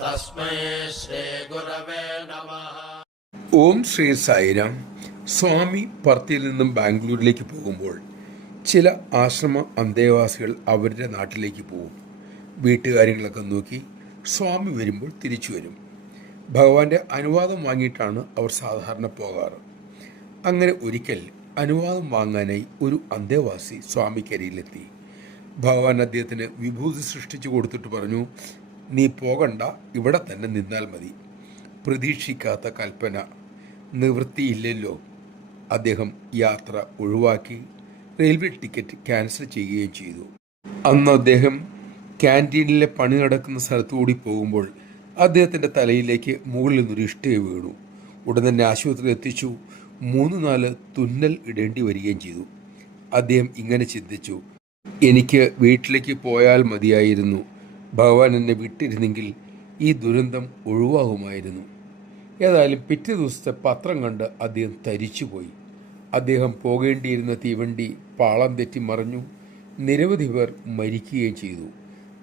തസ്മൈ ശ്രീ ഗുരവേ നമഃ. ഓം ശ്രീ സായിരാം. സ്വാമി പർത്തിയിൽ നിന്നും ബാംഗ്ലൂരിലേക്ക് പോകുമ്പോൾ ചില ആശ്രമ അന്തേവാസികൾ അവരുടെ നാട്ടിലേക്ക് പോകും. വീട്ടുകാര്യങ്ങളൊക്കെ നോക്കി സ്വാമി വരുമ്പോൾ തിരിച്ചു വരും. ഭഗവാന്റെ അനുവാദം വാങ്ങിയിട്ടാണ് അവർ സാധാരണ പോകാറ്. അങ്ങനെ ഒരിക്കൽ അനുവാദം വാങ്ങാനായി ഒരു അന്തേവാസി സ്വാമിക്കരിയിലെത്തി. ഭഗവാൻ അദ്ദേഹത്തിന് വിഭൂതി സൃഷ്ടിച്ചു കൊടുത്തിട്ട് പറഞ്ഞു, നീ പോകണ്ട, ഇവിടെ തന്നെ നിന്നാൽ മതി. പ്രതീക്ഷിക്കാത്ത കൽപ്പന നിവൃത്തിയില്ലല്ലോ. അദ്ദേഹം യാത്ര ഒഴിവാക്കി റെയിൽവേ ടിക്കറ്റ് ക്യാൻസൽ ചെയ്യുകയും ചെയ്തു. അന്ന് അദ്ദേഹം ക്യാൻറ്റീനിലെ പണി നടക്കുന്ന സ്ഥലത്തുകൂടി പോകുമ്പോൾ അദ്ദേഹത്തിൻ്റെ തലയിലേക്ക് മുകളിൽ നിന്നൊരു ഇഷ്ടിക വീണു. ഉടൻ തന്നെ ആശുപത്രിയിൽ എത്തിച്ചു. 3-4 തുന്നൽ ഇടേണ്ടി വരികയും ചെയ്തു. അദ്ദേഹം ഇങ്ങനെ ചിന്തിച്ചു, എനിക്ക് വീട്ടിലേക്ക് പോയാൽ മതിയായിരുന്നു. ഭഗവാൻ എന്നെ വിട്ടിരുന്നെങ്കിൽ ഈ ദുരന്തം ഒഴിവാകുമായിരുന്നു. ഏതായാലും പിറ്റേ ദിവസത്തെ പത്രം കണ്ട് അദ്ദേഹം തരിച്ചുപോയി. അദ്ദേഹം പോകേണ്ടിയിരുന്ന തീവണ്ടി പാളം തെറ്റി മറിഞ്ഞു. നിരവധി പേർ മരിക്കുകയും ചെയ്തു.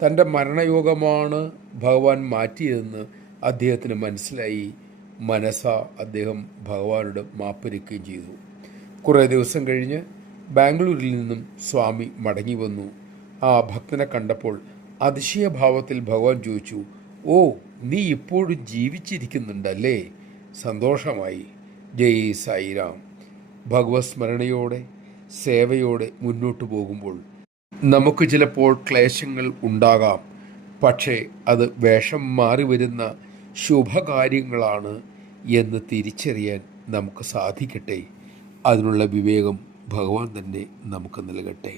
തൻ്റെ മരണയോഗമാണ് ഭഗവാൻ മാറ്റിയതെന്ന് അദ്ദേഹത്തിന് മനസ്സിലായി. മനസ്സാ അദ്ദേഹം ഭഗവാനോട് മാപ്പൊരുക്കുകയും ചെയ്തു. കുറേ ദിവസം കഴിഞ്ഞ് ബാംഗ്ലൂരിൽ നിന്നും സ്വാമി മടങ്ങി വന്നു. ആ ഭക്തനെ കണ്ടപ്പോൾ അതിശയഭാവത്തിൽ ഭഗവാൻ ചോദിച്ചു, ഓ, നീ ഇപ്പോഴും ജീവിച്ചിരിക്കുന്നുണ്ടല്ലേ? സന്തോഷമായി. ജയ് സായിരാം. ഭഗവത് സ്മരണയോടെ സേവയോടെ മുന്നോട്ട് പോകുമ്പോൾ നമുക്ക് ചിലപ്പോൾ ക്ലേശങ്ങൾ ഉണ്ടാകാം. പക്ഷേ അത് വേഷം മാറി വരുന്ന ശുഭകാര്യങ്ങളാണ് എന്ന് തിരിച്ചറിയാൻ നമുക്ക് സാധിക്കട്ടെ. അതിനുള്ള വിവേകം ഭഗവാൻ തന്നെ നമുക്ക് നൽകട്ടെ.